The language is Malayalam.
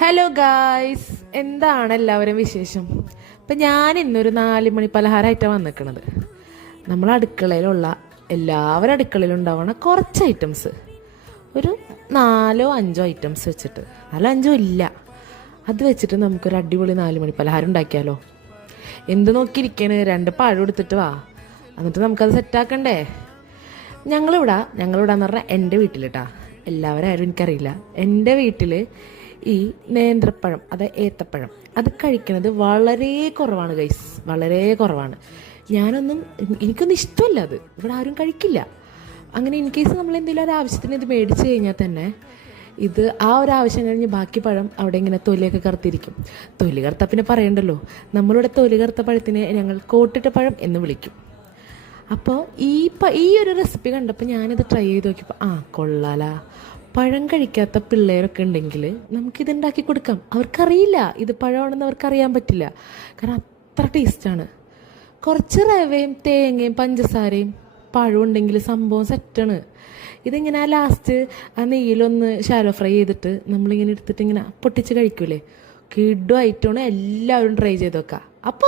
ഹലോ ഗായ്സ്, എന്താണ് എല്ലാവരും വിശേഷം? ഇപ്പം ഞാൻ ഇന്നൊരു 4 മണി പലഹാരമായിട്ടാണ് വന്നിരിക്കുന്നത്. നമ്മൾ അടുക്കളയിലുള്ള എല്ലാവരും അടുക്കളയിലുണ്ടാവണ കുറച്ച് ഐറ്റംസ്, ഒരു 4-5 ഐറ്റംസ് വെച്ചിട്ട്, 4-5 ഇല്ല, അത് വെച്ചിട്ട് നമുക്കൊരു അടിപൊളി 4 മണി പലഹാരം ഉണ്ടാക്കിയാലോ? എന്ത് നോക്കിയിരിക്കണ്? 2 പഴം എടുത്തിട്ട് വാ, എന്നിട്ട് നമുക്കത് സെറ്റാക്കണ്ടേ? ഞങ്ങളിവിടെ എന്ന് പറഞ്ഞാൽ എൻ്റെ വീട്ടിലിട്ടാ, എല്ലാവരും ആരും എനിക്കറിയില്ല. എൻ്റെ വീട്ടിൽ ഈ നേന്ത്രപ്പഴം, ഏത്തപ്പഴം, അത് കഴിക്കുന്നത് വളരെ കുറവാണ് ഗൈസ്, വളരെ കുറവാണ്. എനിക്കൊന്നും ഇഷ്ടമല്ല, അത് ഇവിടെ ആരും കഴിക്കില്ല. അങ്ങനെ ഇൻ കേസ് നമ്മൾ എന്തെങ്കിലും ഒരു ആവശ്യത്തിന് ഇത് മേടിച്ച് കഴിഞ്ഞാൽ തന്നെ ഇത് ആ ഒരു ആവശ്യം കഴിഞ്ഞ് ബാക്കി പഴം അവിടെ ഇങ്ങനെ തൊലിയൊക്കെ കറുത്തിരിക്കും. തൊലി കറുത്ത പിന്നെ പറയണ്ടല്ലോ, നമ്മളിവിടെ തൊലി കറുത്ത പഴത്തിനെ ഞങ്ങൾ കോട്ടിട്ട പഴം എന്ന് വിളിക്കും. അപ്പോൾ ഈ ഒരു റെസിപ്പി കണ്ടപ്പോൾ ഞാനിത് ട്രൈ ചെയ്ത് നോക്കിയപ്പോൾ കൊള്ളാല, പഴം കഴിക്കാത്ത പിള്ളേരൊക്കെ ഉണ്ടെങ്കിൽ നമുക്കിതുണ്ടാക്കി കൊടുക്കാം. അവർക്കറിയില്ല ഇത് പഴമാണെന്ന് അവർക്കറിയാൻ പറ്റില്ല, കാരണം അത്ര ടേസ്റ്റാണ്. കുറച്ച് റവയും തേങ്ങയും പഞ്ചസാരയും പഴം ഉണ്ടെങ്കിൽ സംഭവം സെറ്റാണ്. ഇതിങ്ങനെ ലാസ്റ്റ് ആ നെയ്യിലൊന്ന് ഷാലോ ഫ്രൈ ചെയ്തിട്ട് നമ്മളിങ്ങനെ എടുത്തിട്ട് ഇങ്ങനെ പൊട്ടിച്ച് കഴിക്കൂലേ, കിഡും ഐറ്റമാണ്. എല്ലാവരും ട്രൈ ചെയ്ത് നോക്കാം. അപ്പോൾ